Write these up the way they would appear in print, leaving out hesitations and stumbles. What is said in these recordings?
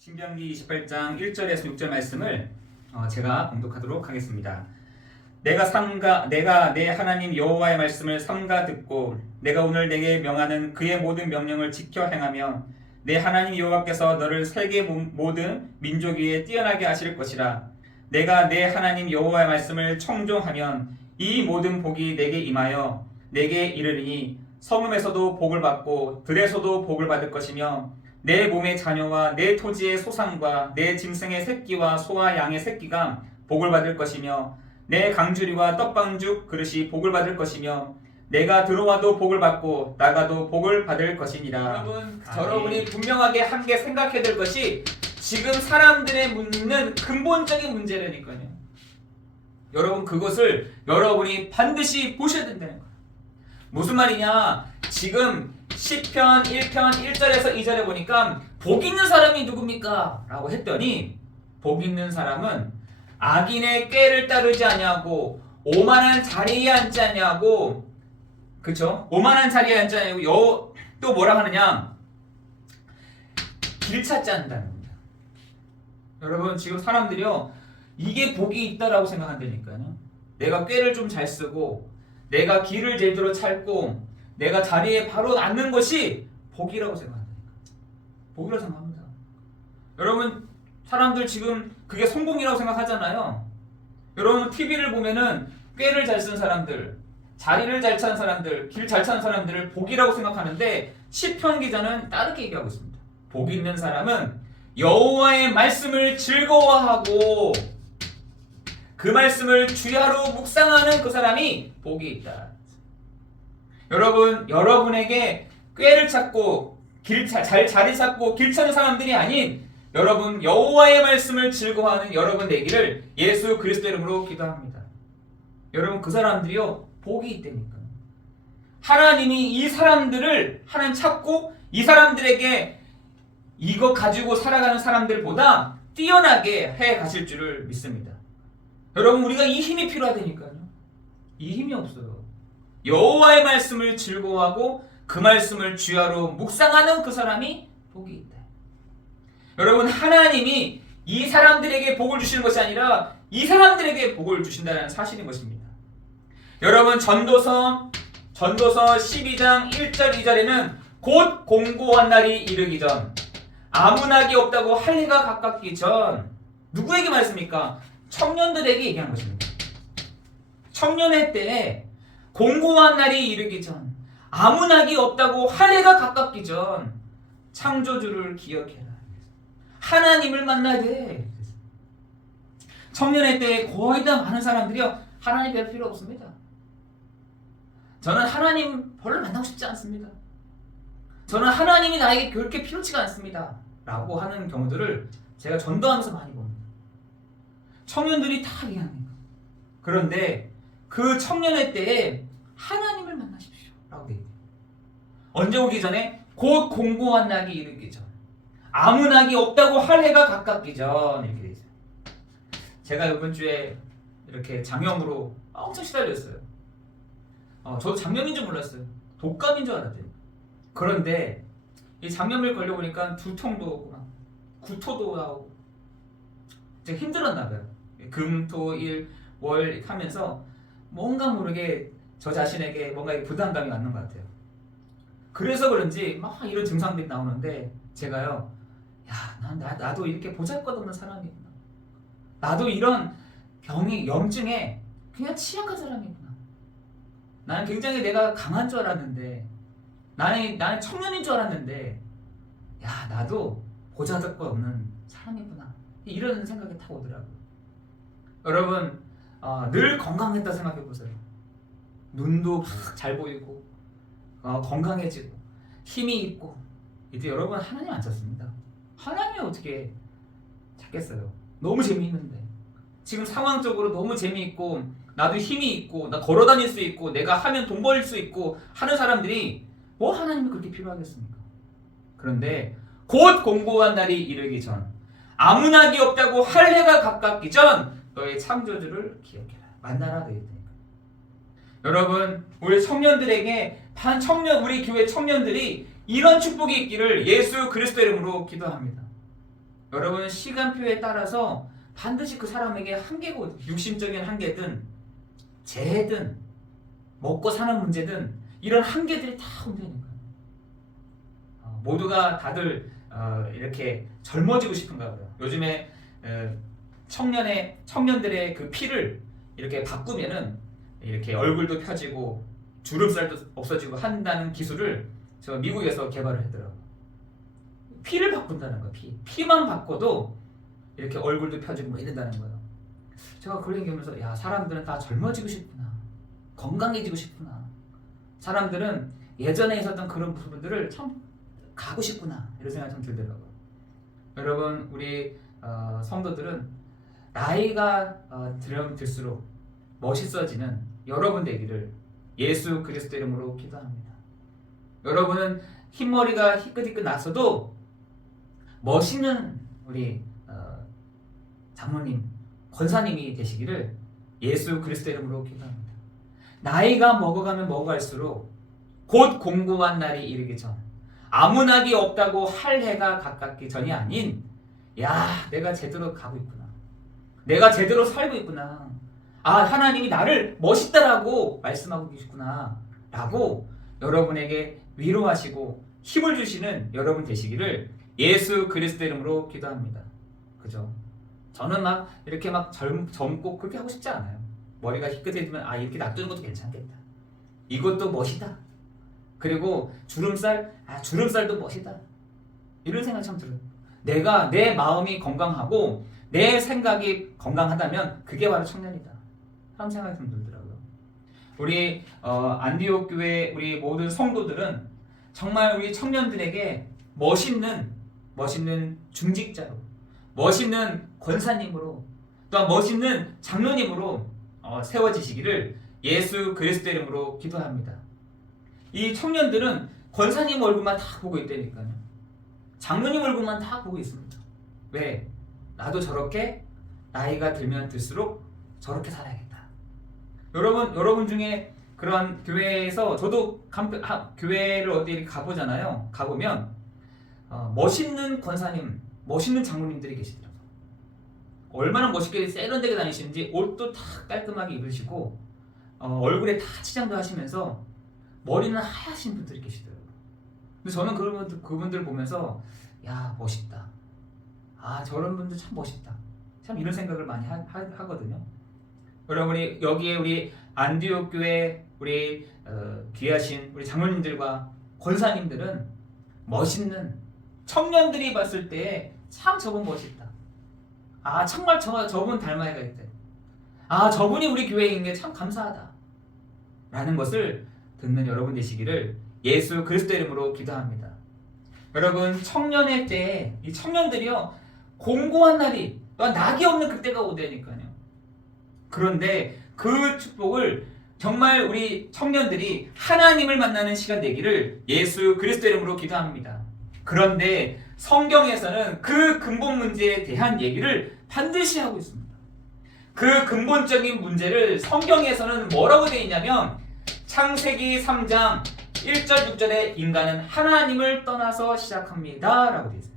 신명기 28장 1절에서 6절 말씀을 제가 봉독하도록 하겠습니다. 내가 내 하나님 여호와의 말씀을 삼가 듣고 내가 오늘 내게 명하는 그의 모든 명령을 지켜 행하면 내 하나님 여호와께서 너를 세계 모든 민족 위에 뛰어나게 하실 것이라. 내가 내 하나님 여호와의 말씀을 청종하면 이 모든 복이 내게 임하여 내게 이르리니 성읍에서도 복을 받고 들에서도 복을 받을 것이며 내 몸의 자녀와 내 토지의 소산과 내 짐승의 새끼와 소와 양의 새끼가 복을 받을 것이며 내 강주리와 떡방죽 그릇이 복을 받을 것이며 내가 들어와도 복을 받고 나가도 복을 받을 것이니라. 여러분이 분명하게 한 개 생각해야 될 것이 지금 사람들의 묻는 근본적인 문제라니까요. 여러분 그것을 여러분이 반드시 보셔야 된다는 거예요. 무슨 말이냐? 지금 시편 1편 1절에서 2절에 보니까 복 있는 사람이 누굽니까? 라고 했더니 복 있는 사람은 악인의 꾀를 따르지 아니하고 오만한 자리에 앉지 아니하고, 그쵸? 오만한 자리에 앉지 아니하고 또 뭐라 하느냐? 길 찾지 않는다는 겁니다. 여러분 지금 사람들이요 이게 복이 있다라고 생각한다니까요. 내가 꾀를 좀 잘 쓰고 내가 길을 제대로 찾고 내가 자리에 바로 앉는 것이 복이라고 생각한다니까. 복이라고 생각합니다. 여러분 사람들 지금 그게 성공이라고 생각하잖아요. 여러분 TV를 보면은 꾀를 잘 쓴 사람들, 자리를 잘 찾는 사람들, 길 잘 찾는 사람들을 복이라고 생각하는데 시편 기자는 다르게 얘기하고 있습니다. 복 있는 사람은 여호와의 말씀을 즐거워하고 그 말씀을 주야로 묵상하는 그 사람이 복이 있다. 여러분에게 꾀를 찾고 자리 찾고 길 찾는 사람들이 아닌 여러분 여호와의 말씀을 즐거워하는 여러분 되기를 예수 그리스도 이름으로 기도합니다. 여러분 그 사람들이요 복이 있다니까요. 하나님이 이 사람들을 하나님 찾고 이 사람들에게 이거 가지고 살아가는 사람들보다 뛰어나게 해 가실 줄을 믿습니다. 여러분 우리가 이 힘이 필요하다니까요. 이 힘이 없어요. 여호와의 말씀을 즐거워하고 그 말씀을 주야로 묵상하는 그 사람이 복이 있다. 여러분 하나님이 이 사람들에게 복을 주시는 것이 아니라 이 사람들에게 복을 주신다는 사실인 것입니다. 여러분 전도서 12장 1절 2절에는 곧 공고한 날이 이르기 전 아무 낙이 없다고 할 해가 가깝기 전 누구에게 말했습니까? 청년들에게 얘기한 것입니다. 청년의 때에 공고한 날이 이르기 전 아무 낙이 없다고 할 해가 가깝기 전 창조주를 기억해라. 하나님을 만나야 돼. 청년의 때에 거의 다 많은 사람들이요 하나님 뵐 필요 없습니다. 저는 하나님 별로 만나고 싶지 않습니다. 저는 하나님이 나에게 그렇게 필요치가 않습니다 라고 하는 경우들을 제가 전도하면서 많이 봅니다. 청년들이 다 얘기합니다. 그런데 그 청년의 때에 하나님을 만나십시오 라고 되어 있대요. 언제 오기 전에? 곧 공고한 낙이 이르기 전 아무 낙이 없다고 할 해가 가깝기 전 이렇게 되어 있어요. 제가 이번 주에 이렇게 장염으로 엄청 시달렸어요. 저도 장염인 줄 몰랐어요. 독감인 줄 알았대요. 그런데 이 장염을 걸려보니까 두통도 오고 막 구토도 나오고 제가 힘들었나 봐요. 금, 토, 일, 월 하면서 뭔가 모르게 저 자신에게 뭔가 부담감이 왔는 것 같아요. 그래서 그런지 막 이런 증상들이 나오는데 제가요 나도 이렇게 보잘것없는 사람이구나. 나도 이런 염증에 그냥 취약한 사람이구나. 나는 굉장히 내가 강한 줄 알았는데 나는 청년인 줄 알았는데 나도 보잘것없는 사람이구나. 이런 생각이 딱 오더라고요. 여러분 늘 건강했다 생각해 보세요. 눈도 잘 보이고 건강해지고 힘이 있고 이제 여러분 하나님 안 찾습니다. 하나님이 어떻게 찾겠어요? 너무 재미있는데 지금 상황적으로 너무 재미있고 나도 힘이 있고 나 걸어다닐 수 있고 내가 하면 돈 벌 수 있고 하는 사람들이 뭐 하나님이 그렇게 필요하겠습니까? 그런데 곧 공고한 날이 이르기 전 아무 낙이 없다고 할 해가 가깝기 전 너의 창조주를 기억해라. 만나라 되겠다니까. 여러분 우리 청년들에게 우리 교회 청년들이 이런 축복이 있기를 예수 그리스도 이름으로 기도합니다. 여러분 시간표에 따라서 반드시 그 사람에게 한계고 육신적인 한계든 재해든 먹고 사는 문제든 이런 한계들이 다 온다는 거예요. 모두가 다들 이렇게 젊어지고 싶은가 봐요. 요즘에 청년들의 그 피를 이렇게 바꾸면은 이렇게 얼굴도 펴지고 주름살도 없어지고 한다는 기술을 저 미국에서 개발을 했더라고요. 피를 바꾼다는 거예요. 피만 바꿔도 이렇게 얼굴도 펴지고 뭐 이런다는 거예요. 제가 그런 게 보면서 야, 사람들은 다 젊어지고 싶구나, 건강해지고 싶구나, 사람들은 예전에 있었던 그런 부분들을 참 가고 싶구나, 이런 생각이 좀 들더라고요. 여러분, 우리 성도들은 나이가 들수록 멋있어지는 여러분 되기를 예수 그리스도 이름으로 기도합니다. 여러분은 흰머리가 희끗희끗 났어도 멋있는 우리 장로님, 권사님이 되시기를 예수 그리스도 이름으로 기도합니다. 나이가 먹어가면 먹어갈수록 곧 공고한 날이 이르기 전, 아무 낙이 없다고 할 해가 가깝기 전이 아닌, 야, 내가 제대로 가고 있구나, 내가 제대로 살고 있구나, 아, 하나님이 나를 멋있다라고 말씀하고 계시구나 라고 여러분에게 위로하시고 힘을 주시는 여러분 되시기를 예수 그리스도 이름으로 기도합니다. 그죠? 저는 막 이렇게 막 젊고 그렇게 하고 싶지 않아요. 머리가 희끗해지면 아, 이렇게 놔두는 것도 괜찮겠다, 이것도 멋이다, 그리고 주름살도 멋이다, 이런 생각이 참 들어요. 내 마음이 건강하고 내 생각이 건강하다면 그게 바로 청년이다 하는 생각이 좀 들더라고요. 우리 안디옥 교회 우리 모든 성도들은 정말 우리 청년들에게 멋있는 중직자로, 멋있는 권사님으로, 또한 멋있는 장로님으로 세워지시기를 예수 그리스도 이름으로 기도합니다. 이 청년들은 권사님 얼굴만 다 보고 있다니까요. 장로님 얼굴만 다 보고 있습니다. 왜? 나도 저렇게 나이가 들면 들수록 저렇게 살아야겠다. 여러분 중에 그런 교회에서 저도 교회를 어디 가보잖아요. 가보면 멋있는 권사님, 멋있는 장로님들이 계시더라고요. 얼마나 멋있게 세련되게 다니시는지 옷도 다 깔끔하게 입으시고 얼굴에 다 치장도 하시면서 머리는 하얗신 분들이 계시더라고요. 근데 저는 그분들 보면서 야, 멋있다, 아, 저런 분들 참 멋있다, 참 이런 생각을 많이 하거든요. 여러분이 여기에 우리 안디옥 교회 우리 귀하신 우리 장로님들과 권사님들은 멋있는, 청년들이 봤을 때 참 저분 멋있다, 아, 정말 저분 닮아야겠다, 아, 저분이 우리 교회에 있는 게 참 감사하다 라는 것을 듣는 여러분 되시기를 예수 그리스도 이름으로 기도합니다. 여러분, 청년의 때에 이 청년들이요, 공고한 날이, 낙이 없는 그때가 오다니까요. 그런데 그 축복을 정말 우리 청년들이 하나님을 만나는 시간 되기를 예수 그리스도 이름으로 기도합니다. 그런데 성경에서는 그 근본 문제에 대한 얘기를 반드시 하고 있습니다. 그 근본적인 문제를 성경에서는 뭐라고 되어 있냐면 창세기 3장 1절 6절에 인간은 하나님을 떠나서 시작합니다 라고 되어 있어요.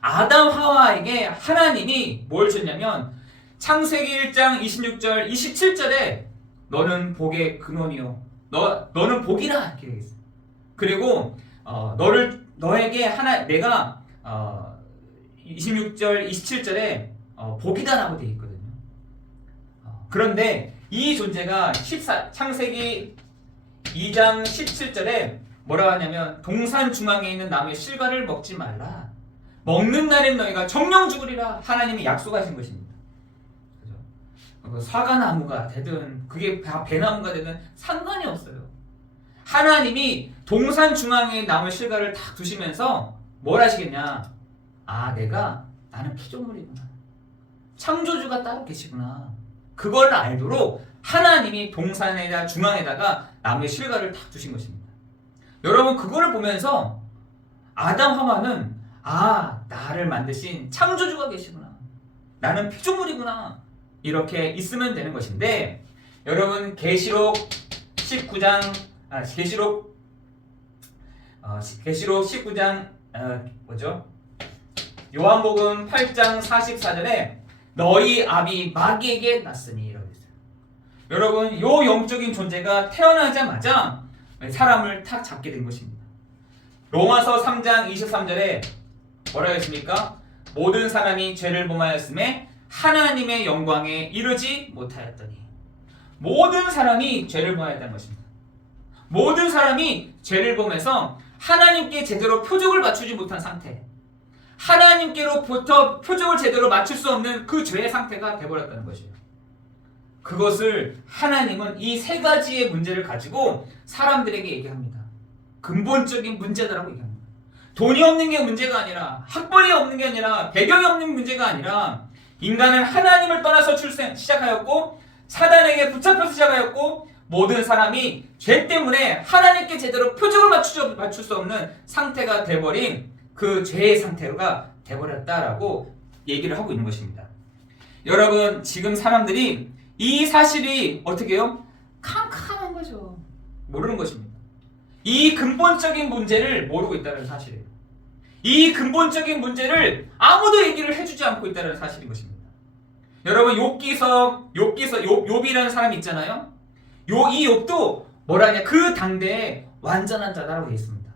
아담 하와에게 하나님이 뭘 줬냐면 창세기 1장 26절 27절에 너는 복의 근원이요, 너는 복이라 이렇게 되어 있어요. 그리고 너에게 내가 26절 27절에 복이다라고 되어 있거든요. 그런데 이 존재가 창세기 2장 17절에 뭐라고 하냐면 동산 중앙에 있는 나무의 실과를 먹지 말라, 먹는 날엔 너희가 정령 죽으리라 하나님이 약속하신 것입니다. 그죠? 사과나무가 되든 그게 배나무가 되든 상관이 없어요. 하나님이 동산 중앙에 나무의 실과를 딱 두시면서 뭘 하시겠냐, 아, 나는 피조물이구나, 창조주가 따로 계시구나, 그걸 알도록 하나님이 동산에다 중앙에다가 나무의 실과를 딱 두신 것입니다. 여러분, 그거를 보면서 아담 하와는 아, 나를 만드신 창조주가 계시구나, 나는 피조물이구나, 이렇게 있으면 되는 것인데, 여러분 계시록 19장 요한복음 8장 44절에 너희 아비 마귀에게 났으니 라고 했어요. 여러분, 요 영적인 존재가 태어나자마자 사람을 탁 잡게 된 것입니다. 로마서 3장 23절에 뭐라고 했습니까? 모든 사람이 죄를 범하였음에 하나님의 영광에 이르지 못하였더니. 모든 사람이 죄를 범하였다는 것입니다. 모든 사람이 죄를 범해서 하나님께 제대로 표적을 맞추지 못한 상태, 하나님께로부터 표적을 제대로 맞출 수 없는 그 죄의 상태가 되어버렸다는 것이에요. 그것을 하나님은 이 세 가지의 문제를 가지고 사람들에게 얘기합니다. 근본적인 문제다라고 얘기합니다. 돈이 없는 게 문제가 아니라, 학벌이 없는 게 아니라, 배경이 없는 문제가 아니라, 인간은 하나님을 떠나서 시작하였고 사단에게 붙잡혀서 시작하였고, 모든 사람이 죄 때문에 하나님께 제대로 표적을 맞출 수 없는 상태가 돼버린 그 죄의 상태가 돼버렸다라고 얘기를 하고 있는 것입니다. 여러분, 지금 사람들이 이 사실이 어떻게 해요? 캄캄한 거죠. 모르는 것입니다. 이 근본적인 문제를 모르고 있다는 사실이에요. 이 근본적인 문제를 아무도 얘기를 해주지 않고 있다는 사실인 것입니다. 여러분, 욥이라는 사람이 있잖아요. 이 욥도 뭐라냐? 그 당대에 완전한 자다라고 되어 있습니다.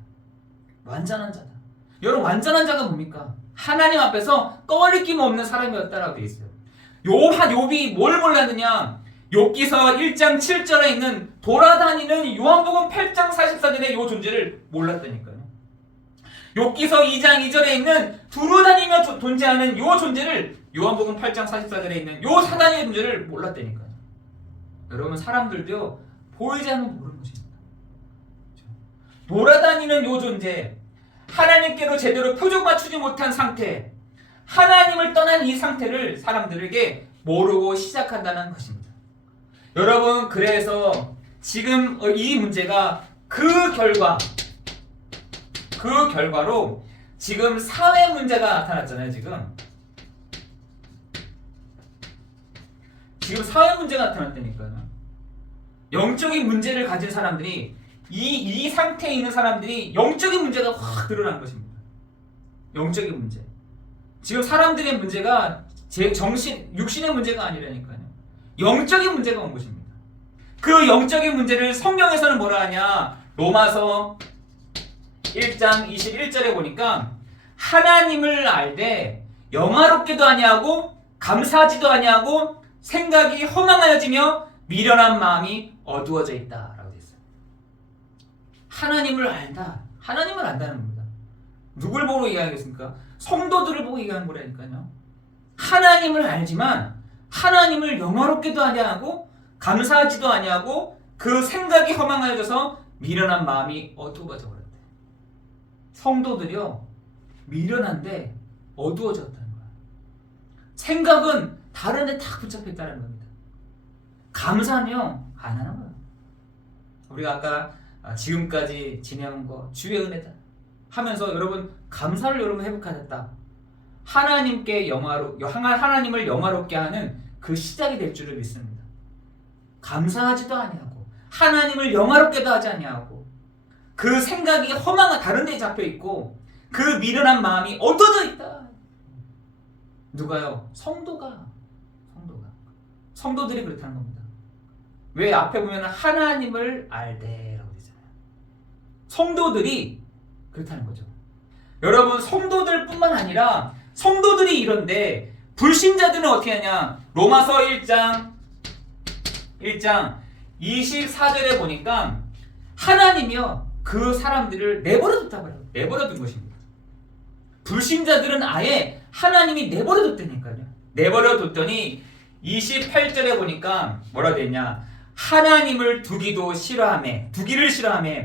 완전한 자다. 여러분, 완전한 자가 뭡니까? 하나님 앞에서 꺼리낌 없는 사람이었다라고 되어 있어요. 욥이 뭘 몰랐느냐? 욥기서 1장 7절에 있는 돌아다니는 요한복음 8장 44절의 요 존재를 몰랐다니까요. 욥기서 2장 2절에 있는 두루다니며 존재하는 요 존재를 요한복음 8장 44절에 있는 요 사단의 존재를 몰랐다니까요. 여러분, 사람들도요, 보이지 않으면 모르는 것입니다. 돌아다니는 요 존재, 하나님께로 제대로 표적 맞추지 못한 상태, 하나님을 떠난 이 상태를 사람들에게 모르고 시작한다는 것입니다. 여러분, 그래서 지금 이 문제가 그 결과로 지금 사회 문제가 나타났잖아요. 지금 사회 문제가 나타났다니까요. 영적인 문제를 가진 사람들이 이 상태에 있는 사람들이 영적인 문제가 확 드러난 것입니다. 영적인 문제. 지금 사람들의 문제가 육신의 문제가 아니라니까요. 영적인 문제가 온 것입니다. 그 영적인 문제를 성경에서는 뭐라 하냐? 로마서 1장 21절에 보니까 하나님을 알되 영화롭게도 아니하고 감사하지도 아니하고 생각이 허망하여지며 미련한 마음이 어두워져 있다라고 되어 있어요. 하나님을 알다. 하나님을 안다는 겁니다. 누굴 보고 얘기하겠습니까? 성도들을 보고 얘기하는 거라니까요. 하나님을 알지만 하나님을 영화롭게도 아니하고 감사하지도 아니하고 그 생각이 허망하여져서 미련한 마음이 어두워져 버렸대. 성도들이요, 미련한데 어두워졌다는 거야. 생각은 다른 데 다 붙잡혀 있다는 겁니다. 감사는요, 안 하는 거야. 우리가 아까 지금까지 지내온 거 주의 은혜다 하면서 여러분, 감사를 여러분 회복하셨다. 하나님을 영화롭게 하는 그 시작이 될 줄을 믿습니다. 감사하지도 아니하고 하나님을 영화롭게도 하지 아니하고 그 생각이 허망한 다른 데에 잡혀 있고 그 미련한 마음이 어두워져 있다. 누가요? 성도들이 그렇다는 겁니다. 왜? 앞에 보면 하나님을 알되라고 되잖아요. 성도들이 그렇다는 거죠. 여러분, 성도들뿐만 아니라 성도들이 이런데 불신자들은 어떻게 하냐? 로마서 1장 24절에 보니까 하나님이요, 그 사람들을 내버려뒀다고 해요. 내버려둔 것입니다. 불신자들은 아예 하나님이 내버려뒀다니까요. 내버려뒀더니 28절에 보니까 뭐라 되냐? 하나님을 두기를 싫어하며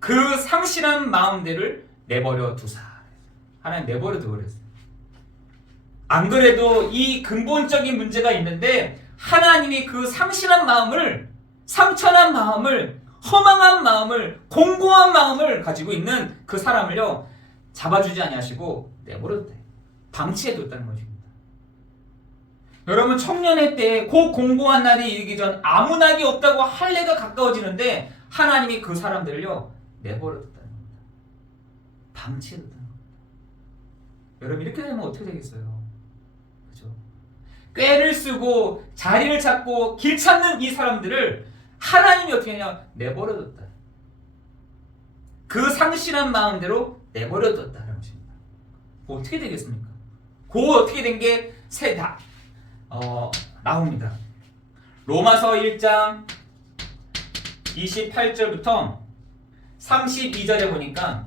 그 상실한 마음들을 내버려 두사. 하나님 내버려 두어랬어요. 안 그래도 이 근본적인 문제가 있는데 하나님이 그 상실한 마음을, 상처난 마음을, 허망한 마음을, 공고한 마음을 가지고 있는 그 사람을요, 잡아주지 아니하시고 내버려뒀다. 방치해뒀다는 것입니다. 여러분, 청년의 때에 그 공고한 날이 이르기 전 아무 낙이 없다고 할 해가 가까워지는데 하나님이 그 사람들을요, 내버려뒀다는 겁니다. 방치해뒀다는 겁니다. 여러분 이렇게 되면 어떻게 되겠어요? 그죠? 꾀를 쓰고 자리를 찾고 길 찾는 이 사람들을 하나님이 어떻게 하냐? 내버려뒀다. 그 상실한 마음대로 내버려뒀다라는 것입니다. 어떻게 되겠습니까? 그 어떻게 된 게 나옵니다. 로마서 1장 28절부터 32절에 보니까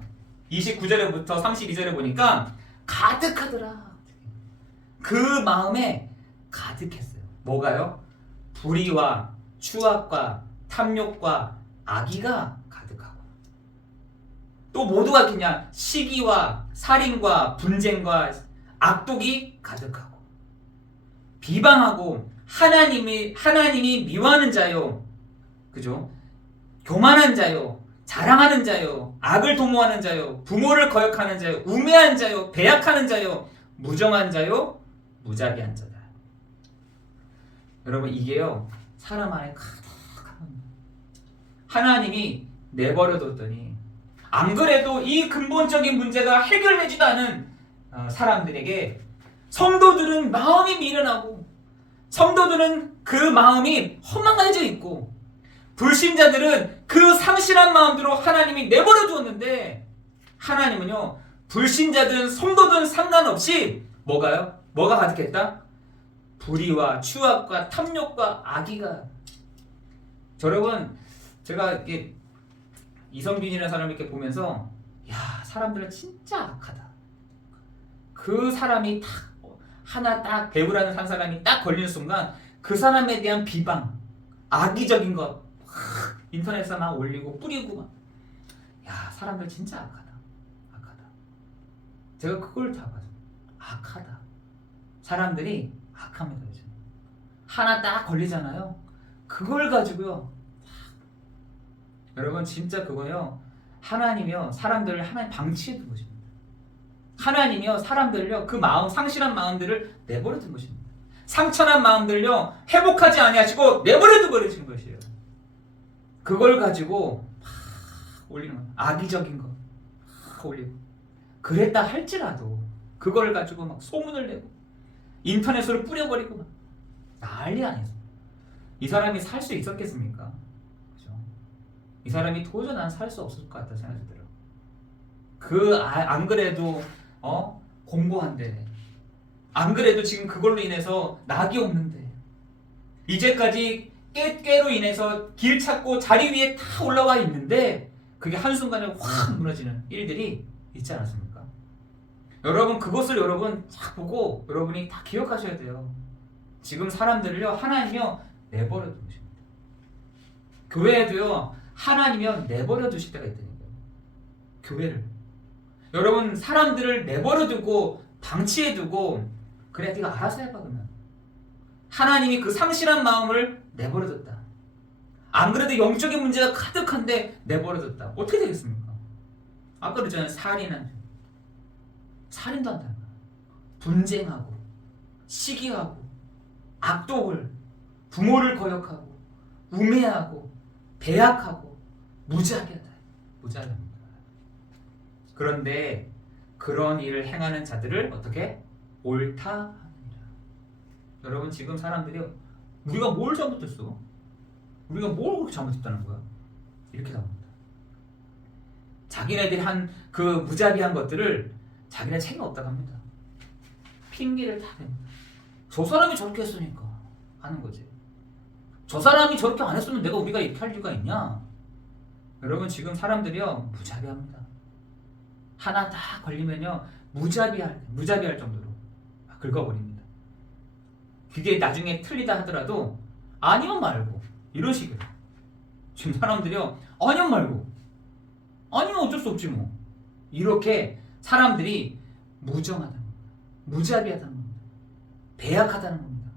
29절부터 32절에 보니까 가득하더라. 그 마음에 가득했어요. 뭐가요? 불의와 추악과 탐욕과 악의가 가득하고 또 모두가 그냥 시기와 살인과 분쟁과 악독이 가득하고 비방하고 하나님이 미워하는 자요, 그죠? 교만한 자요, 자랑하는 자요, 악을 도모하는 자요, 부모를 거역하는 자요, 우매한 자요, 배약하는 자요, 무정한 자요, 무자비한 자다. 여러분 이게요 사람 안에 가득한 하나님이 내버려뒀더니 안 그래도 이 근본적인 문제가 해결되지도 않은 사람들에게 성도들은 마음이 미련하고 성도들은 그 마음이 허망해져 있고 불신자들은 그 상실한 마음대로 하나님이 내버려 두었는데 하나님은요 불신자든 성도든 상관없이 뭐가요? 뭐가 가득했다? 불의와 추악과 탐욕과 악의가. 여러분 제가 이렇게 이성균이라는 사람을 이렇게 보면서 야 사람들은 진짜 악하다. 그 사람이 하나 딱 배우라는 한 사람이 딱 걸리는 순간 그 사람에 대한 비방, 악의적인 것 인터넷에 막 올리고 뿌리고 막. 야 사람들 진짜 악하다. 제가 그걸 다 봐요. 악하다. 사람들이 악합니다. 요즘. 하나 딱 걸리잖아요. 그걸 가지고요. 여러분 진짜 그거요. 하나님이요 사람들을 하나님 방치해 둔 것입니다. 하나님이요 사람들을요 그 마음 상실한 마음들을 내버려 둔 것입니다. 상처난 마음들요 회복하지 아니하시고 내버려 둬 버리시는 것이에요. 그걸 가지고 막 올리는 거예요. 악의적인 거 막 올리고 그랬다 할지라도 그걸 가지고 막 소문을 내고 인터넷으로 뿌려버리고 막 난리 아니었어. 이 사람이 살 수 있었겠습니까? 그죠? 이 사람이 도저히 난 살 수 없을 것 같다 생각이 들어. 안 그래도 공부한데 안 그래도 지금 그걸로 인해서 낙이 없는데 이제까지 깨로 인해서 길 찾고 자리 위에 다 올라와 있는데 그게 한순간에 확 무너지는 일들이 있지 않았습니까? 여러분 그것을 여러분 딱 보고 여러분이 다 기억하셔야 돼요. 지금 사람들을요 하나님이요 내버려 두십니다. 교회에도요 하나님이요 내버려 두실 때가 있다니까요. 교회를 여러분 사람들을 내버려 두고 방치해 두고 그래 네가 알아서 해봐 그러면 하나님이 그 상실한 마음을 내버려 뒀다. 안 그래도 영적인 문제가 가득한데 내버려 뒀다. 어떻게 되겠습니까? 아까 그랬잖아요. 살인도 한다는 거야. 분쟁하고 시기하고 악독을 부모를 거역하고 우매하고 배약하고 무지하게하다. 무지하답니다. 그런데 그런 일을 행하는 자들을 어떻게? 옳다 하느니라. 여러분 지금 사람들이 우리가 뭘 잘못했어? 우리가 뭘 그렇게 잘못했다는 거야? 이렇게 나옵니다. 자기네들이 한 그 무자비한 것들을 자기네 책임 없다고 합니다. 핑계를 다 댑니다. 저 사람이 저렇게 했으니까 하는 거지. 저 사람이 저렇게 안 했으면 우리가 이렇게 할 이유가 있냐? 여러분 사람들이요 무자비합니다. 하나 다 걸리면요 무자비할 정도로 긁어버립니다. 그게 나중에 틀리다 하더라도 아니면 말고 이런 식으로 지금 사람들이요 아니면 말고 아니면 어쩔 수 없지 뭐 이렇게 사람들이 무정하다는 겁니다. 무자비하다는 겁니다. 배약하다는 겁니다.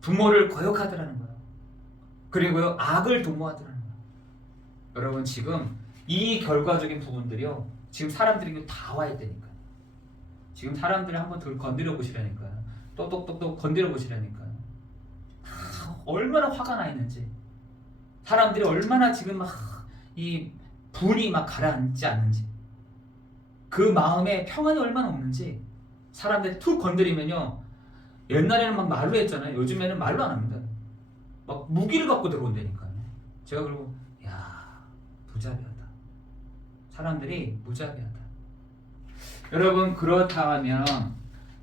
부모를 거역하더라는 거예요. 그리고요 악을 도모하더라는 거예요. 여러분 지금 이 결과적인 부분들이요 지금 사람들이 다 와 있다니까요. 지금 사람들을 한번 더 건드려 보시라니까요. 똑똑똑똑 건드려 보시라니까요. 얼마나 화가 나 있는지 사람들이 얼마나 지금 막 이 분이 막 가라앉지 않는지 그 마음에 평안이 얼마나 없는지 사람들 툭 건드리면요. 옛날에는 막 말로 했잖아요. 요즘에는 말로 안 합니다. 막 무기를 갖고 들어온다니까요. 제가 그러고 야 무자비하다. 사람들이 무자비하다. 여러분 그렇다면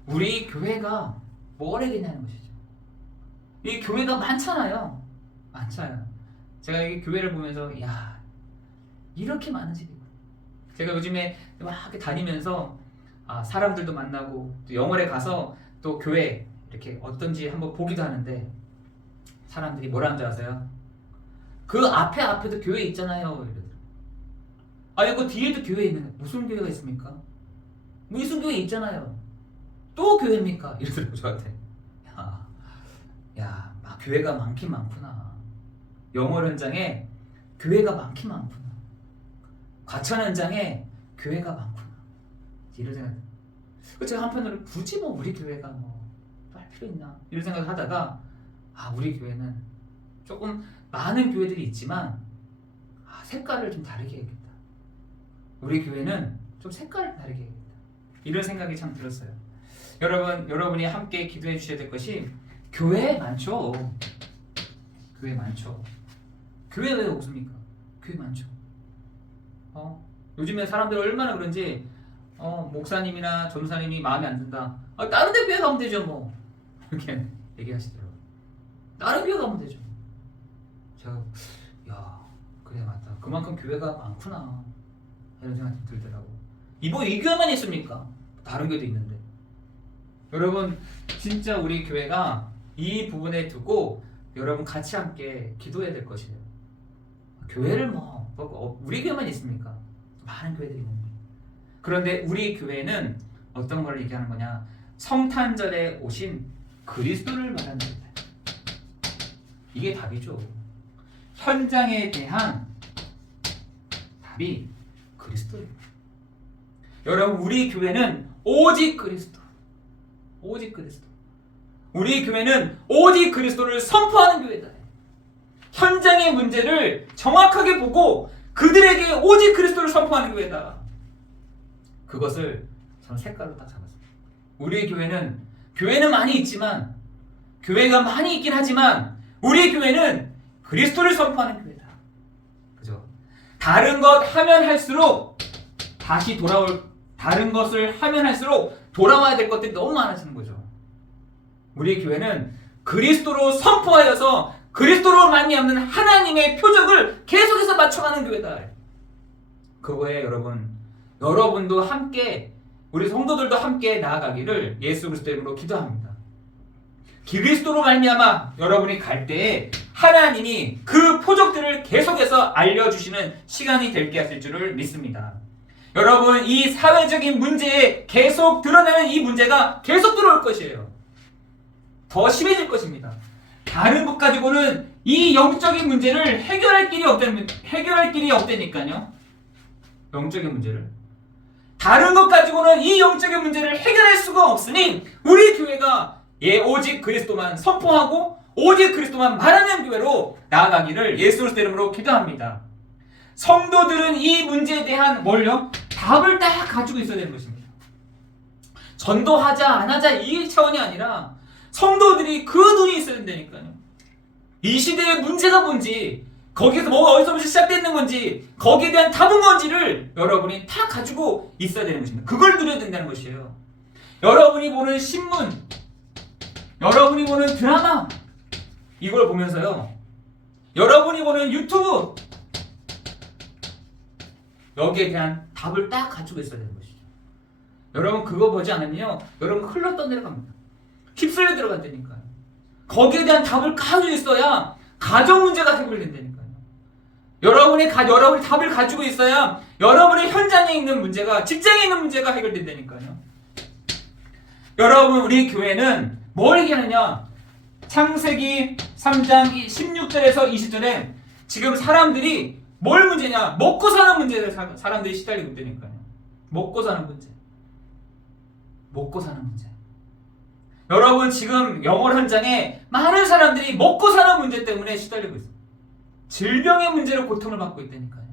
우리 교회가 뭘 해겠냐는 것이죠. 이 교회가 많잖아요. 많잖아요. 제가 이 교회를 보면서 야 이렇게 많은 집이고 제가 요즘에 막 이렇게 다니면서 사람들도 만나고 또 영월에 가서 또 교회 이렇게 어떤지 한번 보기도 하는데 사람들이 뭐라는 줄 아세요? 그 앞에도 교회 있잖아요. 이러더라고요. 아니 그 뒤에도 교회 있는데 무슨 교회가 있습니까? 무슨 교회 있잖아요. 또 교회입니까? 이러더라고요 저한테. 막 교회가 많긴 많구나. 영월 현장에 교회가 많긴 많구나. 과천 현장에 교회가 많구나. 이런 생각. 제가 한편으로 굳이 뭐 우리 교회가 뭐 할 필요 있나 이런 생각을 하다가 우리 교회는 조금 많은 교회들이 있지만 색깔을 좀 다르게 해야겠다. 우리 교회는 좀 색깔을 다르게 해야겠다. 이런 생각이 참 들었어요. 여러분이 함께 기도해 주셔야 될 것이 교회 많죠. 교회 많죠. 교회 왜 없습니까? 교회 많죠. 요즘에 사람들 얼마나 그런지 목사님이나 전사님이 마음에 안 든다. 다른 데 교회 가면 되죠 뭐. 이렇게 얘기하시더라고요. 다른 교회 가면 되죠. 제가 그래 맞다. 그만큼 교회가 많구나. 이런 생각이 들더라고. 이 교회만 있습니까? 다른 교회도 있는데. 여러분 진짜 우리 교회가 이 부분에 두고 여러분 같이 함께 기도해야 될 것이에요. 교회를 우리 교회만 있습니까? 많은 교회들이 있는데. 그런데 우리 교회는 어떤 걸 얘기하는 거냐? 성탄절에 오신 그리스도를 말하는 겁니다. 이게 답이죠. 현장에 대한 답이 그리스도예요. 여러분 우리 교회는 오직 그리스도. 오직 그리스도. 우리 교회는 오직 그리스도를 선포하는 교회다. 현장의 문제를 정확하게 보고 그들에게 오직 그리스도를 선포하는 교회다. 그것을 저는 색깔로 딱 잡았습니다. 우리 교회는 많이 있지만 교회가 많이 있긴 하지만 우리 교회는 그리스도를 선포하는 교회다. 그죠? 다른 것을 하면 할수록 돌아와야 될 것들이 너무 많아지는 거죠. 우리 교회는 그리스도로 선포하여서 그리스도로 말미암는 하나님의 표적을 계속해서 맞춰가는 교회다. 그거에 여러분도 함께 우리 성도들도 함께 나아가기를 예수 그리스도의 이름으로 기도합니다. 그리스도로 말미암아 여러분이 갈 때에 하나님이 그 표적들을 계속해서 알려주시는 시간이 되게 하실 줄을 믿습니다. 여러분 이 사회적인 문제에 계속 드러나는 이 문제가 계속 들어올 것이에요. 더 심해질 것입니다. 다른 것 가지고는 이 영적인 문제를 해결할 길이 없다니까요. 영적인 문제를. 다른 것 가지고는 이 영적인 문제를 해결할 수가 없으니 우리 교회가 오직 그리스도만 선포하고 오직 그리스도만 말하는 교회로 나아가기를 예수 그리스도의 이름으로 기도합니다. 성도들은 이 문제에 대한 답을 딱 가지고 있어야 되는 것입니다. 전도하자 안 하자 이 차원이 아니라 성도들이 그 눈이 있어야 된다니까요. 이 시대의 문제가 뭔지 거기에서 뭐가 어디서부터 시작됐는 건지 거기에 대한 답은 뭔지를 여러분이 다 가지고 있어야 되는 것입니다. 그걸 누려야 된다는 것이에요. 여러분이 보는 신문, 여러분이 보는 드라마 이걸 보면서요. 여러분이 보는 유튜브 여기에 대한 답을 딱 가지고 있어야 되는 것이죠. 여러분 그거 보지 않으면요. 여러분 흘러 내려갑니다. 휩쓸려 들어간다니까요. 거기에 대한 답을 가지고 있어야 가정 문제가 해결된다니까요. 여러분이 답을 가지고 있어야 여러분의 현장에 있는 문제가 직장에 있는 문제가 해결된다니까요. 여러분 우리 교회는 뭘 얘기하느냐? 창세기 3장 16절에서 20절에 지금 사람들이 뭘 문제냐? 먹고 사는 문제에 사람들이 시달리고 있다니까요. 먹고 사는 문제. 여러분 지금 영월 현장에 많은 사람들이 먹고 사는 문제 때문에 시달리고 있어요. 질병의 문제로 고통을 받고 있다니까요.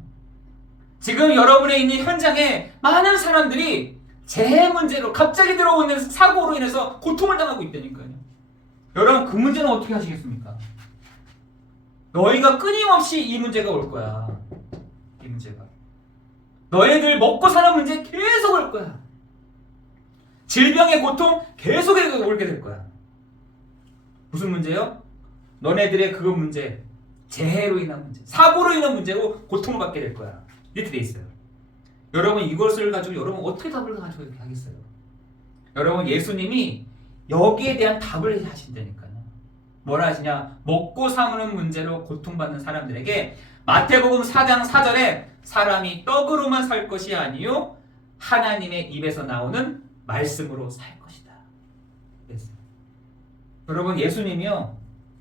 지금 여러분의 있는 현장에 많은 사람들이 재해 문제로 갑자기 들어오는 사고로 인해서 고통을 당하고 있다니까요. 여러분 그 문제는 어떻게 하시겠습니까? 너희가 끊임없이 이 문제가 올 거야. 이 문제가. 너희들 먹고 사는 문제 계속 올 거야. 질병의 고통 계속 오게 될 거야. 무슨 문제요? 너네들의 그 문제, 재해로 인한 문제, 사고로 인한 문제로 고통을 받게 될 거야. 이렇게 돼 있어요. 여러분 이것을 가지고 여러분 어떻게 답을 가지고 이렇게 하겠어요? 여러분 예수님이 여기에 대한 답을 하신다니까요. 뭐라 하시냐? 먹고 사는 문제로 고통받는 사람들에게 마태복음 4장 4절에 사람이 떡으로만 살 것이 아니요 하나님의 입에서 나오는 말씀으로 살 것이다. 그랬어요. 여러분 예수님이요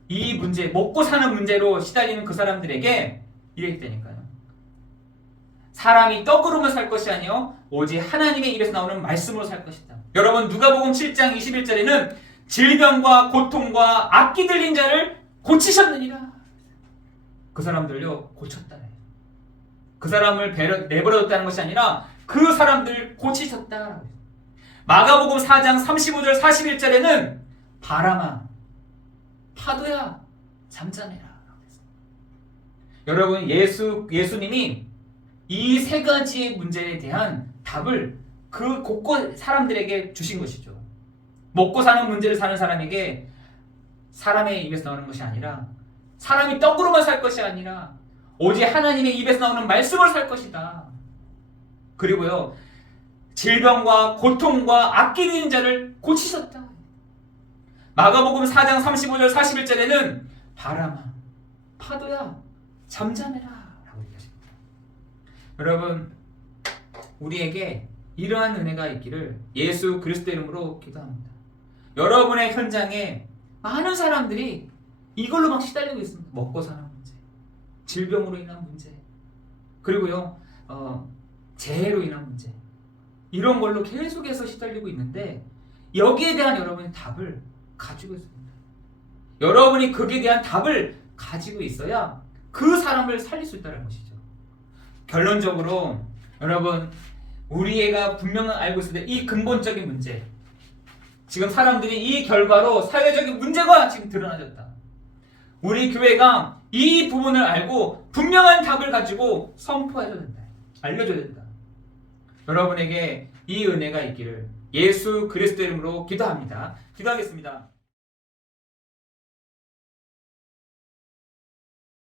이 문제 먹고 사는 문제로 시달리는 그 사람들에게 이랬다니까요. 사람이 떡으로만 살 것이 아니요 오직 하나님의 입에서 나오는 말씀으로 살 것이다. 여러분 누가복음 7장 21절에는 질병과 고통과 악기 들린 자를 고치셨느니라. 그 사람들요 고쳤다. 그 사람을 내버려뒀다는 것이 아니라 그 사람들 고치셨다. 마가복음 4장 35절 41절에는 바람아 파도야 잠잠해라. 여러분 예수님이 이 세 가지의 문제에 대한 답을 그 곳곳 사람들에게 주신 것이죠. 먹고 사는 문제를 사는 사람에게 사람의 입에서 나오는 것이 아니라 사람이 떡으로만 살 것이 아니라 오직 하나님의 입에서 나오는 말씀을 살 것이다. 그리고요 질병과 고통과 아끼는 자를 고치셨다. 마가복음 4장 35절 41절에는 바람아 파도야 잠잠해라 라고 얘기하십니다. 여러분 우리에게 이러한 은혜가 있기를 예수 그리스도 이름으로 기도합니다. 여러분의 현장에 많은 사람들이 이걸로 막 시달리고 있습니다. 먹고 사는 문제, 질병으로 인한 문제, 그리고요 재해로 인한 문제, 이런 걸로 계속해서 시달리고 있는데 여기에 대한 여러분의 답을 가지고 있습니다. 여러분이 거기에 대한 답을 가지고 있어야 그 사람을 살릴 수 있다는 것이죠. 결론적으로 여러분 우리가 분명히 알고 있을 때 이 근본적인 문제, 지금 사람들이 이 결과로 사회적인 문제가 지금 드러나졌다. 우리 교회가 이 부분을 알고 분명한 답을 가지고 선포해줘야 된다. 알려줘야 된다. 여러분에게 이 은혜가 있기를 예수 그리스도 이름으로 기도합니다. 기도하겠습니다.